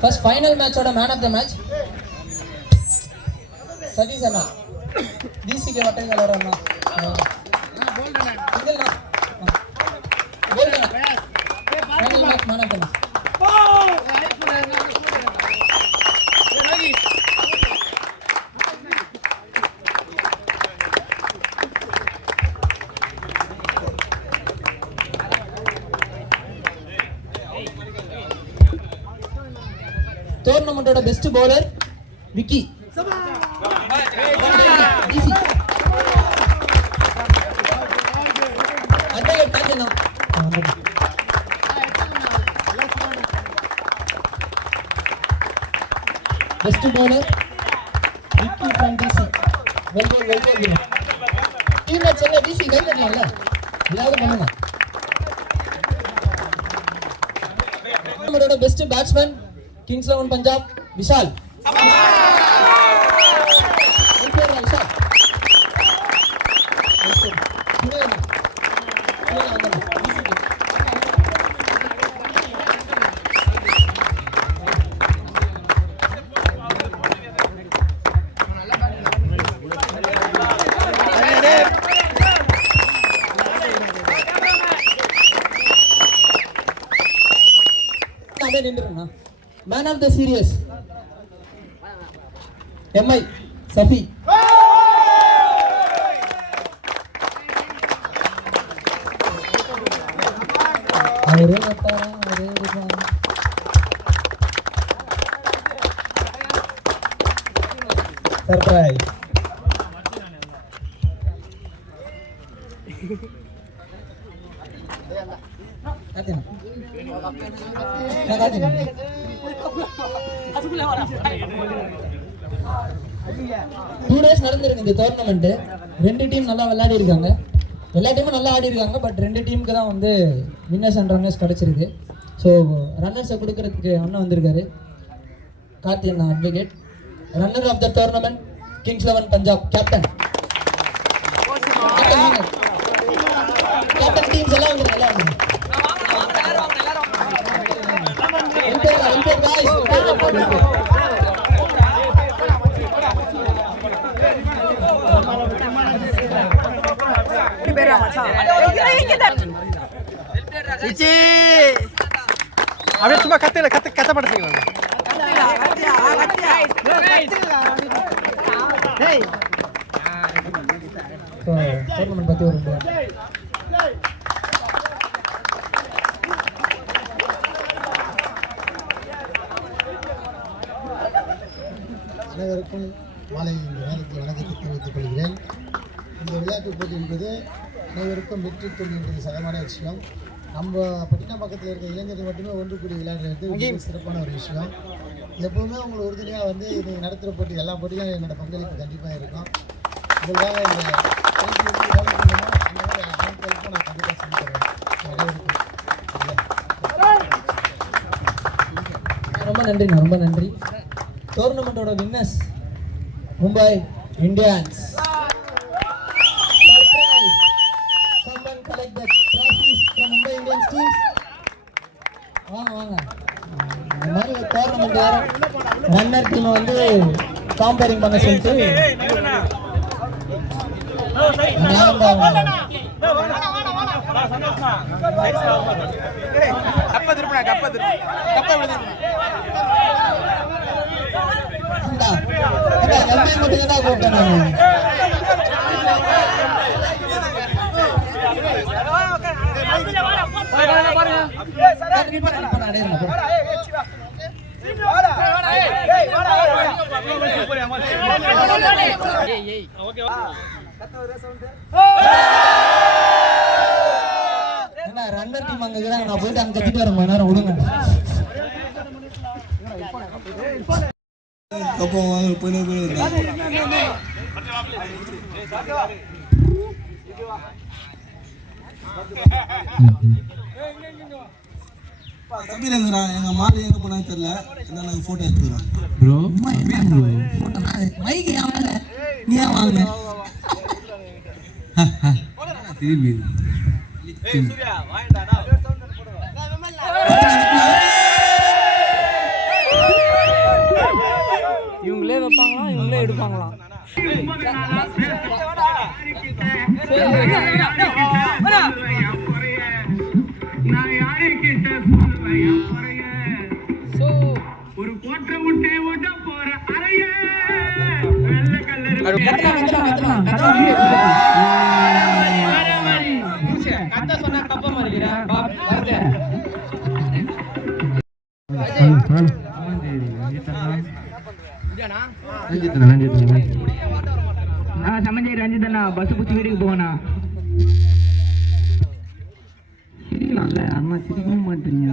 First final மேட்சோட man of the match Sathish அண்ணா. DCK வட்டை கலர் அண்ணா. இதெல்லாம் final match man of the match. டோர்னமெண்டோட best bowler Vicky. Best bowler Vicky from DC. வெல் கோல். டீம் மேட்ச் என்ன டிசி கை தட்டலாம்ல, ஏதாவது பண்ணுங்க. நம்மளோட best batsman kings 11 Punjab Vishal. Man of the series MI Safi. Surprise. Two days நடந்திருக்கு இந்த டோர்னமெண்ட். ரெண்டு டீம் நல்லா விளையாடி இருக்காங்க, எல்லா டீமும் நல்லா ஆடி இருக்காங்க. பட் ரெண்டு டீமுக்கு தான் வந்து வின்னர்ஸ் அண்ட் ரன்னர்ஸ் கிடைச்சிருக்கு. ஸோ ரன்னர்ஸை கொடுக்கறதுக்கு அண்ணன் வந்திருக்காரு, கார்த்தி அண்ணா advocate. Runner of the tournament kings 11 Punjab captain. Captain teams எல்லாம் வந்து நல்லா இருந்தது. அப்படியே சும்மா கத்தப்படுறீங்க. டோர்னமெண்ட் பத்தி ஒரு அனைவருக்கும் மாலை இந்த நேரத்தில் வணக்கத்தை தெரிவித்துக் கொள்கிறேன். இந்த விளையாட்டுப் போட்டி என்பது அனைவருக்கும் வெற்றி தொழில் என்பது சதமான விஷயம். நம்ம பட்டினப்பாக்கத்தில் இருக்க இளைஞர்கள் மட்டுமே ஒன்று கூடி விளையாடுறது மிக சிறப்பான ஒரு விஷயம். எப்போவுமே உங்களை உறுதுணையாக வந்து இது நடத்துகிற போட்டி எல்லா போட்டியும் என்னோடய பங்களிப்பு கண்டிப்பாக இருக்கும். உங்களுக்காக இந்த வேலை பண்ணணும் அந்த மாதிரி நான் கண்டிப்பாக சொல்லி தருவேன். ரொம்ப நன்றிண்ணா, ரொம்ப நன்றி. டோர்னமெண்டோட winners Mumbai Indians. Someone collect the trophies from Mumbai Indians teams. வாங்க இந்த மாதிரி ஒரு டோர்னமெண்ட் வேற ரன்னர் டீமை வந்து காம்பேரிங் பண்ண சொல்லிட்டு மட்டும் தான் கூப்பிட்டேன் நான். ரன்னர் டீம் அங்க இருக்கிறாங்க, நான் போயிட்டு அங்க கத்திட்டு வரேன். மணி நேரம் விடுங்க. கபீரேந்திரா எங்க மாடு எங்க போனான்னு தெரியல, நாங்க போட்டோ எடுத்துக்கிறோம். ப்ரோ போட்டோ மைக் ஏன் நீ ஏன் வாங்க திரும்பி சூர்யா வாங்கடா இவங்களே வைப்பாங்களாம், இவங்களே எடுப்பாங்களாம். ஒரு கோட்டை விட்டே விட போற அறைய வெள்ள கல்லறு கத்த சொன்னா தப்பமா இருக்கிறேன். சமஞ்சேரி ரஞ்சித் பஸ் பிடிச்சி வீட்டுக்கு போகணா சிரிக்கலாம்ல அம்மா சிரிக்கவும் மாட்டீங்க.